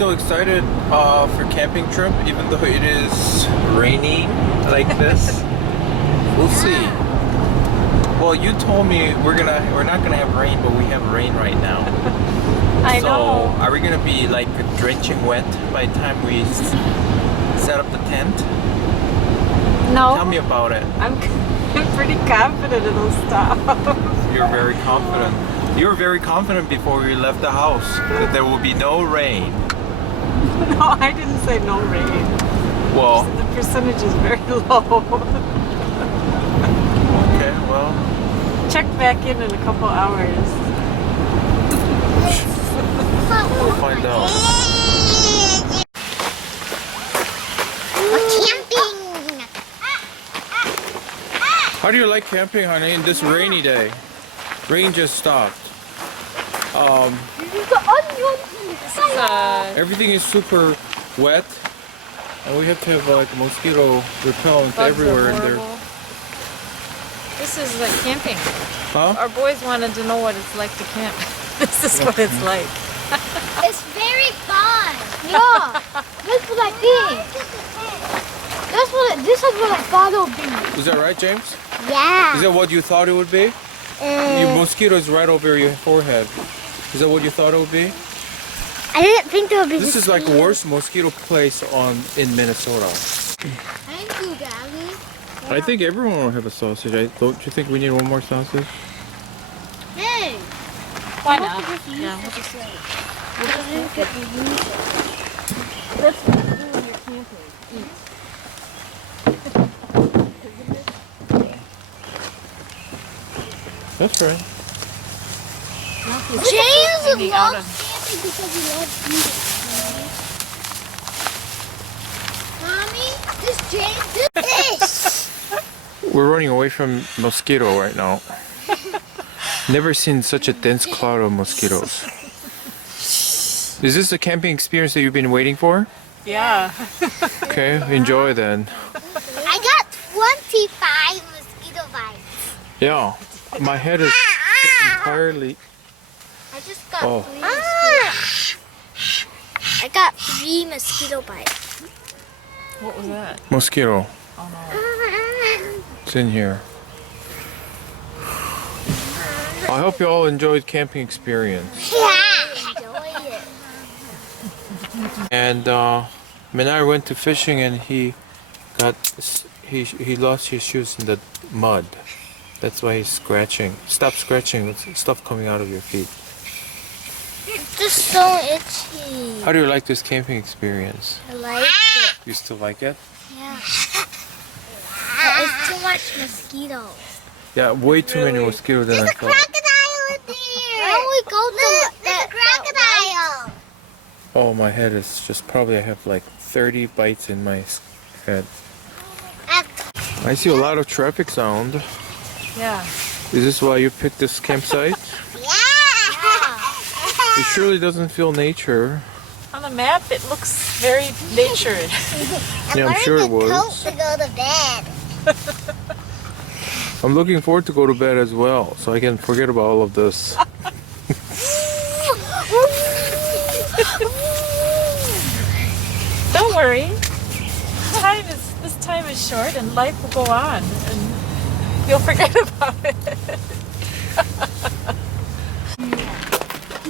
still excited for camping trip, even though it is raining like this. We'll see. Well, you told me we're not gonna have rain, but we have rain right now. I know. So, are we gonna be like drenching wet by the time we set up the tent? No. Tell me about it. I'm pretty confident it'll stop. You're very confident. You were very confident before we left the house that there will be no rain. No, I didn't say no rain. Well, The percentage is very low. okay, well. Check back in a couple hours. We'll find out. Camping! How do you like camping, honey, in this rainy day? Rain just stopped. Everything is super wet, and we have to have like mosquito repellent everywhere in there. This is like camping. Huh? Our boys wanted to know what it's like to camp. This is what it's like. It's very fun! Yeah! That's what I think! This is what I thought it would be. Is that right, James? Yeah! Is that what you thought it would be? Your mosquito is right over your forehead. Is that what you thought it would be? I didn't think there would be This is like the worst mosquito place in Minnesota. Thank you, Daddy. I think everyone will have a sausage. Don't you think we need one more sausage? Hey! Why not? Yeah. That's what you do when you're camping. Eat. That's right. James out loves camping because he loves eating. Mommy, this James, We're running away from mosquito right now. Never seen such a dense cloud of mosquitoes. Is this the camping experience that you've been waiting for? Yeah. Okay, enjoy then. I got 25 mosquito bites. Yeah, my head is entirely... I just got Oh. 3 mosquito bites. I got 3 mosquito bites. What was that? Mosquito. Oh no. It's in here. I hope you all enjoyed camping experience. Yeah! Enjoy it. And Menai went to fishing and he lost his shoes in the mud. That's why he's scratching. Stop scratching. It's stuff coming out of your feet. It's just so itchy. How do you like this camping experience? I like it. You still like it? Yeah. But it's too much mosquitoes. Yeah, way too many mosquitoes than I thought. Crocodile in there. Why don't we go to the crocodile? Oh, my head is just probably I have like 30 bites in my head. I see a lot of traffic sound. Yeah. Is this why you picked this campsite? It surely doesn't feel nature. On the map, it looks very natured. Yeah, I'm sure it was. To go to bed. I'm looking forward to go to bed as well, so I can forget about all of this. Don't worry. This time is short, and life will go on, and you'll forget about it.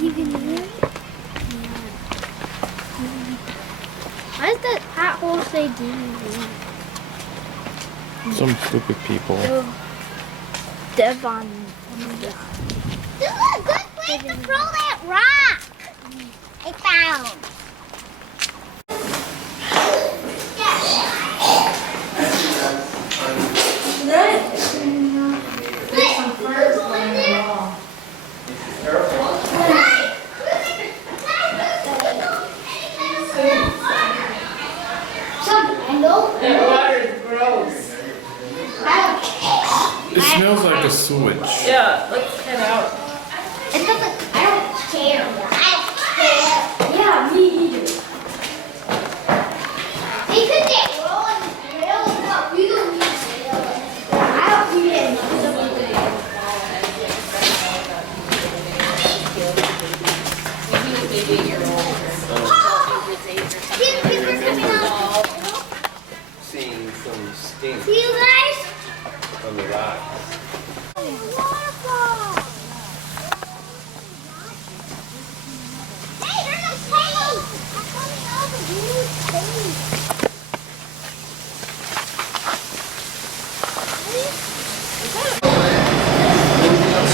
You can hear it? Why does that pothole say DVD? Some stupid people. Devon. This is a good place to throw that rock I found. It smells like a sewage. Yeah, let's head out. It doesn't, I don't care. I don't care. Yeah, me either. They could get rolling rails, but we don't need rails. I don't need it. on the rocks. Waterfall! Hey, there's a cave! I'm coming over, dude. Cave.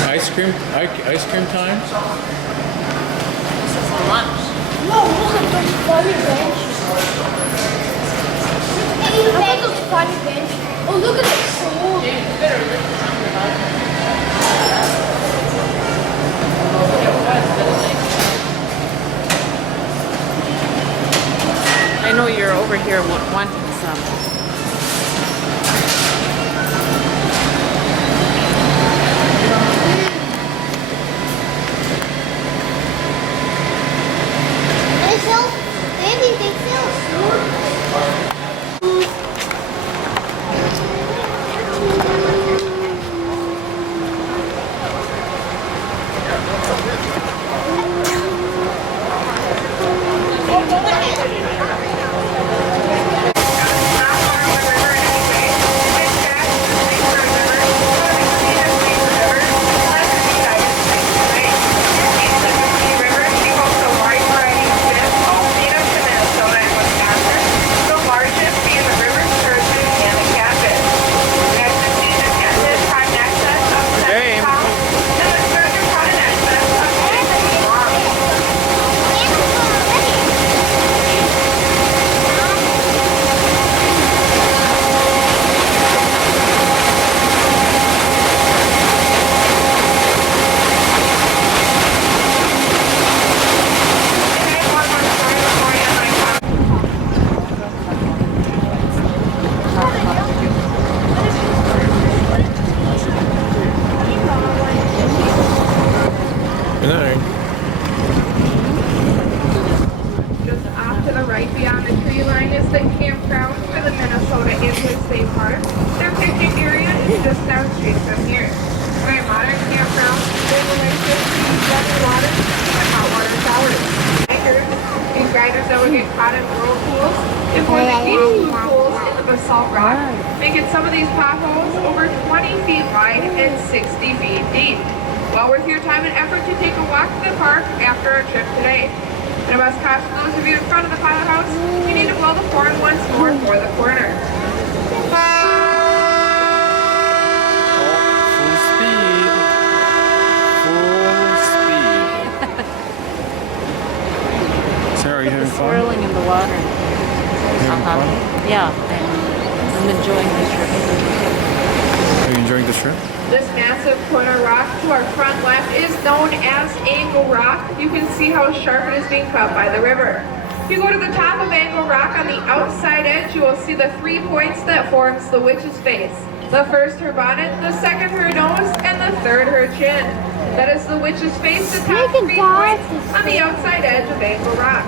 Ice cream time? This is a lunch. No, look at those funny benches. Look at those funny benches. Oh, look at the cold. You better lift the number up. I know you're over here wanting some. They sell, maybe they sell food. Right beyond the tree line is the campground for the Minnesota Interstate Park. Their picnic area is just down street from here. Very modern campground, regulations, running water, and hot water showers. Hikers and grinders that will get caught in whirlpools and for the deep blue pools in the basalt rock, making some of these potholes over 20 feet wide and 60 feet deep. Well worth your time and effort to take a walk to the park after our trip today. And I must caution those of you in front of the pilot house, you need to blow the horn once more for the corner. Full speed. Sarah, are you having fun? Swirling in the water. Yeah, I'm enjoying the trip. Are you enjoying the trip? This massive corner rock to our front left is known as Angle Rock. You can see how sharp it is being cut by the river. If you go to the top of Angle Rock on the outside edge, you will see the 3 points that forms the witch's face. The first her bonnet, the second her nose, and the third her chin. That is the witch's face, the top 3 points on the outside edge of Angle Rock.